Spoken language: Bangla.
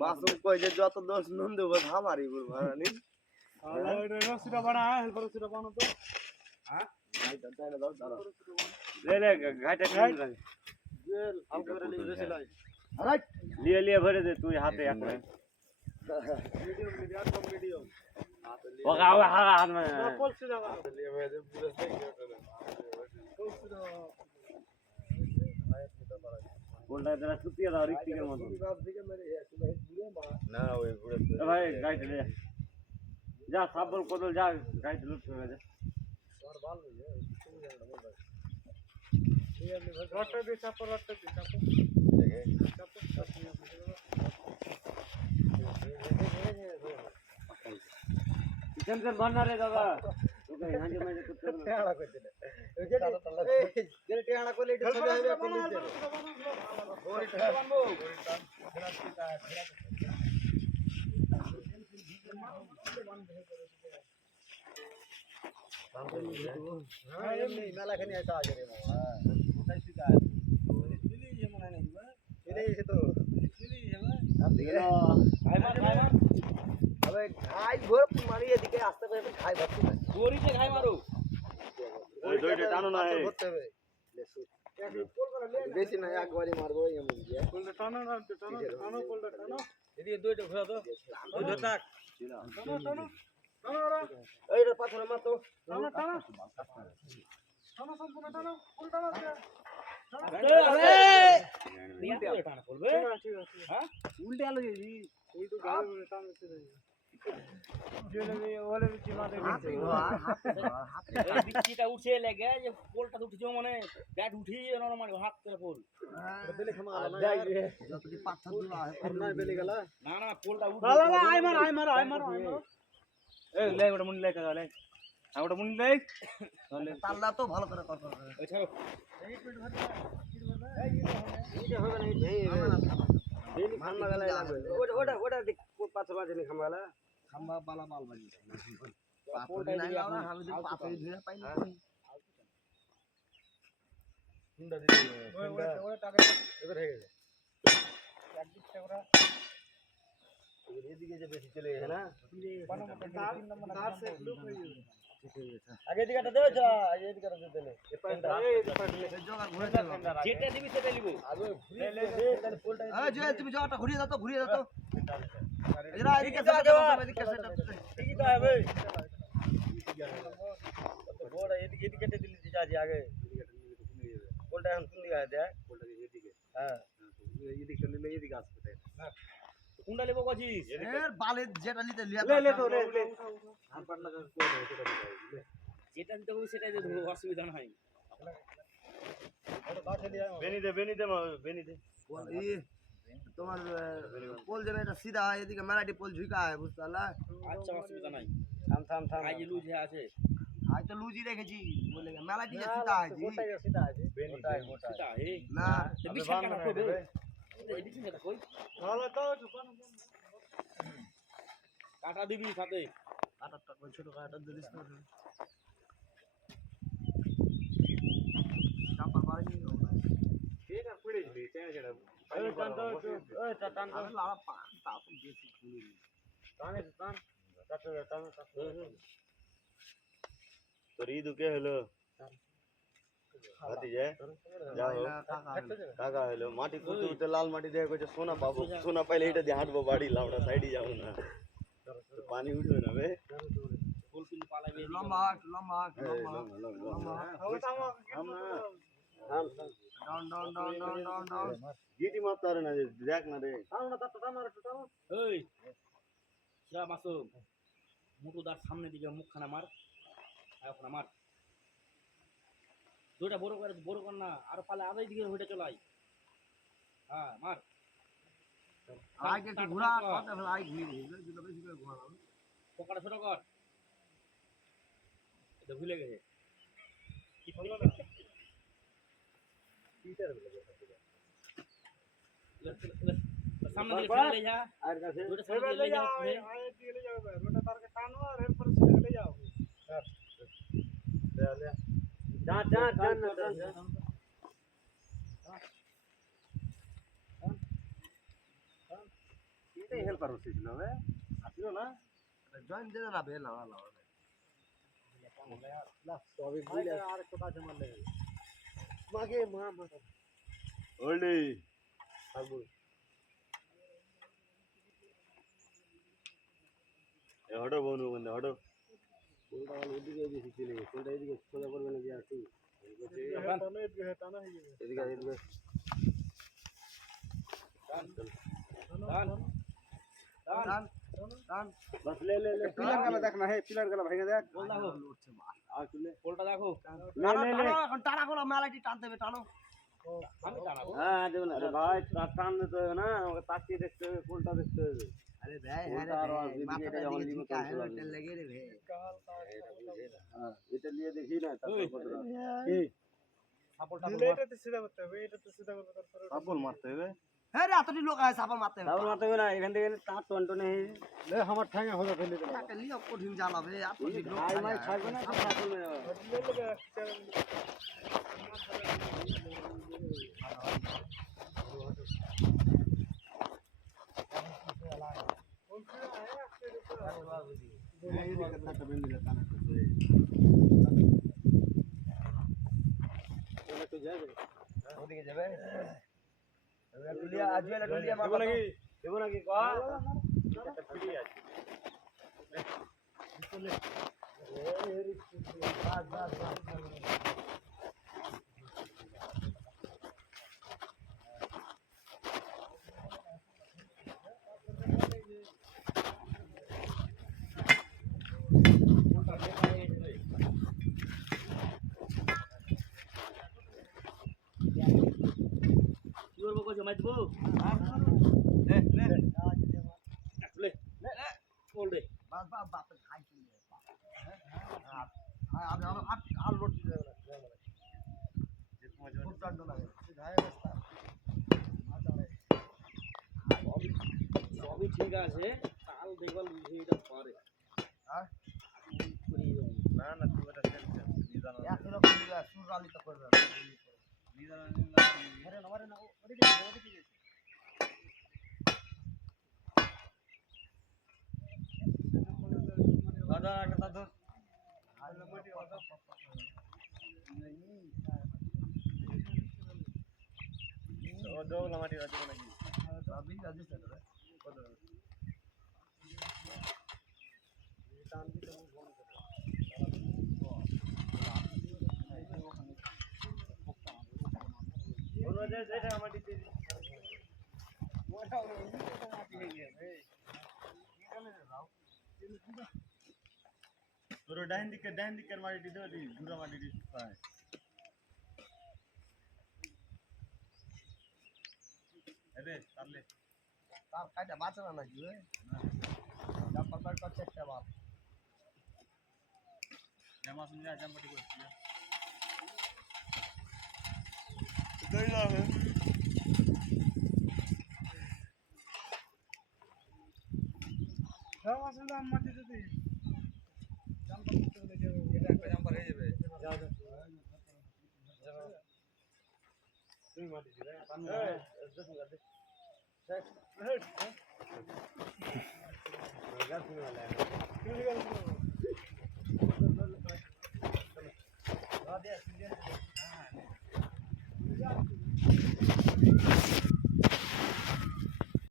মাসুম কই যে যত দোষ নুন দেবো আমারই বলবো জানি রসিটা বানা হেল্প রসিটা বানা তো হ্যাঁ ले ले घाटे জেল হালকা করে লিয়ে রসি লাই लिए लिए भरे दे तू हाथे एक में ভিডিও ভিডিও কম ভিডিও होगा होगा हाथ में পোল সিধা लिए भरे दे पूरा सही পোল সিধা बोलता तेरा सुतिया था रिक्ति के मत बाप दिखे मेरे है तू भाई बुरे मां ना ओए पूरा भाई घाटे ले जा साबल कोदल जा घाटे लुट में जा और बाल में है तुम जान बोल भाई ये अपने रट्टे दे चापो किचन कर बनना रे दादा तो कहीं हां जो मैं कुछ टेहाड़ा को दिले गेल टेहाड़ा को लेडी सजा है पुलिस दे गोरी बनबो हां ये नहीं मेला खनी ऐसा आ रे बाबा मोटा सीधा है दिल्ली ये मना नहीं बा दिल्ली से तो दिल्ली है बा आप दिखे भाई मार अबे घाई घोर मारी है दिखे आस्ते पे घाई भट्टी में गोरी से घाई मारो ओए दोइटे टानो ना है होते हुए ले सु बेसी ना एक बारी मारबो ये मन दिया बोल टानो ना टानो बोल टानो यदि दोइटे घुरा दो दो तक टानो এই রে পাথর মার তো টানো সম্পূর্ণ টানো ফুল টানো আরে উল্টে টানো বলবে ঠিক আছে হ্যাঁ উল্টে আলো জি এই তো গালে में টানো से যেনে ওলে বিচি মারে এই বিচিটা উঠে লাগে যে পোলটা উঠছে মানে ব্যাট উঠি না মানে হাত করে পোল বেলে খামা না যতটি পাথর দুলা है না বেলে গেল না না পোলটা উঠে না আই মার ए ले ওটা মুনি লাই কাকা লাই ওটা মুনি লাই তাহলে তাল্লা তো ভালো করে কর আচ্ছা এই মিনিট ভর এই যে হবে না এই খাম্বা গলা লাগবে ওটা দেখ পাথর বাজে নি খাম্বা গলা খাম্বা বালা বাল বাজি পাথর নাই লাও না আমি তো পাথর ধরে পাই না হুন্ডা দিই ওটা টাকা এবার হয়ে গেছে একদিক টাকা এদিকে যে বেশি চলে গেছে না আগে দিকেটা দেবে যা এই দিকেটা দে দেলে এই জোগাড় ঘুরে চল যেটা দিবি সেটা লিব আগে ঘুরে লে তাহলে পোলটা এই যে তুমি যাওটা ঘুরিয়ে দাও তো এরা এদিকে এদিকে সেটা ঠিকই তো হবে বড় এদিকে কেটে দিলি যা যে আগে পোলটা এখন কোন দিকে আছে পোলটা এদিকে হ্যাঁ এদিকে নিলে এদিকে আসবে না কোনটা লেবো কছিস এর বালে যেটা নিতে লিয়া লে তো লে আর পাট লাগা কোন সেটা দিতে যেটা দিতে হবে সেটাই দেব অসুবিধা নাই ওটা কাছে লিয়া বেনি দে এই তোমার পোল যেটা এটা সিধা এদিকে মারাটি পোল ঝুকা है বুঝছলা আচ্ছা অসুবিধা নাই থাম আই যে লুজ আছে আই তো লুজই রেখেছি বলে মারাটি যে সিধা আছে ওটাই সিধা আছে ওটাই সিধা আছে না বিশাল কাটা করবে এই বিশাল কাটা কই ভালো তো কাটা দিবি সাথে কাটাটা কই ছোট কাটা দিলিস না চাপার বাড়ি নি ঠিক আছে পড়ে দিবি চেনা ওই টান লাড়া পা তা তো বেশি খুলি টান তোর ईद के হলো হাতি যায় যাও কাকা হলো মাটি কুটুতে লাল মাটি দেখে কইছে সোনা পাবো সোনা পাইলে এটা দিয়ে হাঁটবো বাড়ি লাউড়া সাইডে যাও না পানি উঠবে না বে ফুল পিল পালাবে লম্বা ডাউন গিটি মারতে পারে না দেখ না রে এই যা মাসুম মুটুদার সামনে দিকে মুখখানা মার ওখানে মার দুইটা বড় কর না আর পালে আদাই দিকে হইটা চলাই হ্যাঁ মার আগে একটু ঘোরা কথা ফেলা আই ঘুরি দুটো বেশি করে ঘোরাও পকড়া ছোট কর এটা ভুলে গেছে কি হলো না টিটার ভুলে গেছে সামনে দিকে চলে যা আর কাছে দুটো সামনে দিকে যা আয় দিকে যাও রোটা তার के টানো আর এরপর চলে যাও এটাই হেল্পার হচ্ছিল হবে আসিও না জয়েন দে না বেলা ভালো তবে বুঝলে আর কোথা আছে মারলে মাগে মা মা ওলি আগু এ হটো বনু বন্ধ হটো কোনটা ভালো ওদিকে বেশি চলে গেছে কোনটা এদিকে সোজা করবে না যে আসি টানা হয়ে যাবে এদিকে এদিকে টান টান बस ले ले ले পিলার গলা দেখ না হে পিলার গলা ভেঙে দেখ বল দেখো আর তুলে পোলটা দেখো না না না এখন টানা কোলা মেলাটি টানতে হবে টানো আমি টানাবো হ্যাঁ দেব না আরে ভাই টান দিতে হবে না আমাকে তাকিয়ে দেখতে হবে কোনটা দেখতে হবে আরে ভাই কোনটা আর মাথাটা যেমন দিকে লিখে ঠিক আছে চলতে হোটেল লেগে রে ভাই হ্যাঁ এটা নিয়ে দেখি না তারপর কতটা কি সাপলটা এটাতে সিধা করতে হবে এটাতে সিধা করতে তারপর সাপল মারতে হবে হ্যাঁ রে এতটি লোক আছে সাপল মারতে হবে সাপল মারতে হবে না এখান থেকে তার টনটনে লে আমার ঠ্যাঙে হলো ফেলে দে একটা লিও কঠিন জ্বালাবে এতটি লোক ভাই মাই ছাড়বে না তো সাপল মেরে ওদিকে যাবে ডুলিয়া আজওয়ালা ডুলিয়া মারবো নাকি দেব নাকি কয়া এটা ফ্রি আছে কি করবো কইছো মাই দেবো ले ले ले बोल दे बात बात बात खाई चली हां अब लोड दे সবই ঠিক আছে তাল দেখবার বুঝে এটা পারে হ্যাঁ না না তুই এটা সেলফ নিদান এখনো পুরো সুরালি তো করবে নিদান মারে না ওদিকে দাদা একটা ধর ও দৌলা মাটি আছে নাকি अभी आधी चल रहा है बोलो दे दे माटी दे তোর ডাইন দিকে মাটি দিতে পারি গুড়া মাটি দিতে পায় আরে তারলে তার কাটা বাঁচা না নাকি রে জাম্পার পার করছে একটা বাপ জামা শুনে জামপাটি করছি দই লাভ জামা শুনে মাটি দিতে জাম্পার করতে হলে যাবে এটা একটা জাম্পার হয়ে যাবে যা যা তুই মাটি দিলে এই দশ মিনিট দে गाल सुने वाला है क्यों निकाल